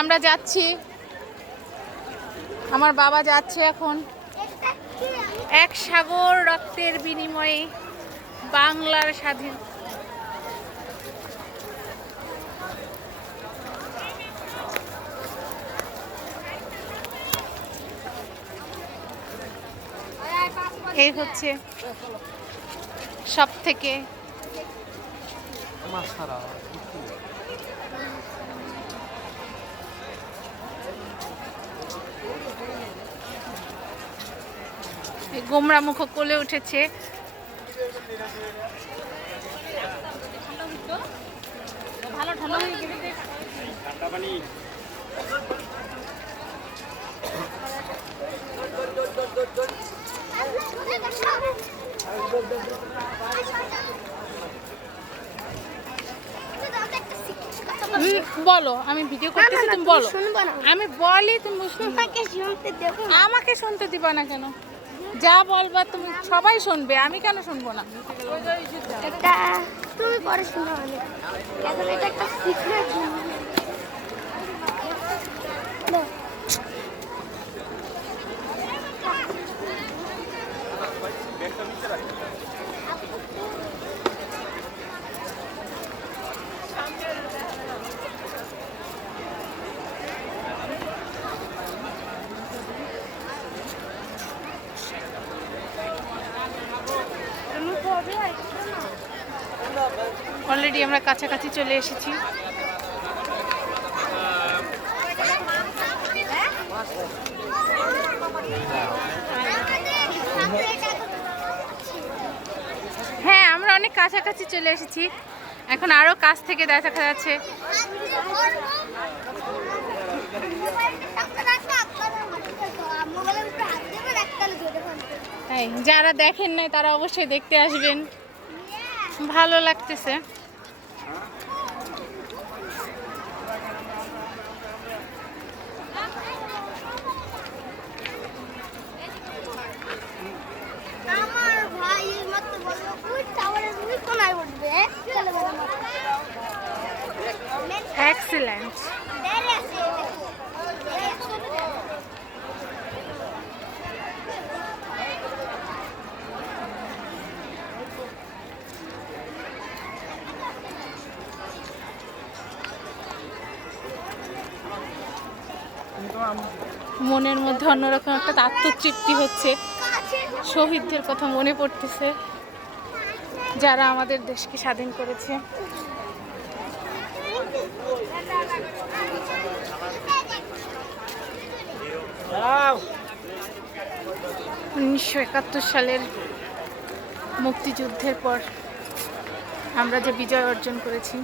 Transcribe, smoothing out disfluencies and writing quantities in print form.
আমরা যাচ্ছি, আমার বাবা যাচ্ছে এখন। এক সাগর রক্তের বিনিময়ে বাংলার স্বাধীন। এই হচ্ছে সব থেকে গোমরা মুখ কোলে উঠেছে। ভালো ঠান্ডা হয়ে গেছে। বলো, আমি ভিডিও করতেছি, তুমি বলো। আমি বলি, তুমি আমাকে শুনতে দিবা না কেন? যা বলবা তুমি সবাই শুনবে, আমি কেন শুনবো না? তুমি পরে শুনো, এখন এটা একটা সিক্রেট। অলরেডি আমরা কাছাকাছি চলে এসেছি। হ্যাঁ, আমরা অনেক কাছাকাছি চলে এসেছি, এখন আরো কাছ থেকে দেখা যাচ্ছে। যারা দেখেন নাই তারা অবশ্যই দেখতে আসবেন, ভালো লাগতেছে। এক্সিলেন্ট। মনের মধ্যে অন্যরকম একটা আত্মতৃপ্তি হচ্ছে, শহীদদের কথা মনে পড়তেছে যারা আমাদের দেশকে স্বাধীন করেছে। 1971 সালের মুক্তিযুদ্ধের পর আমরা যে বিজয় অর্জন করেছি,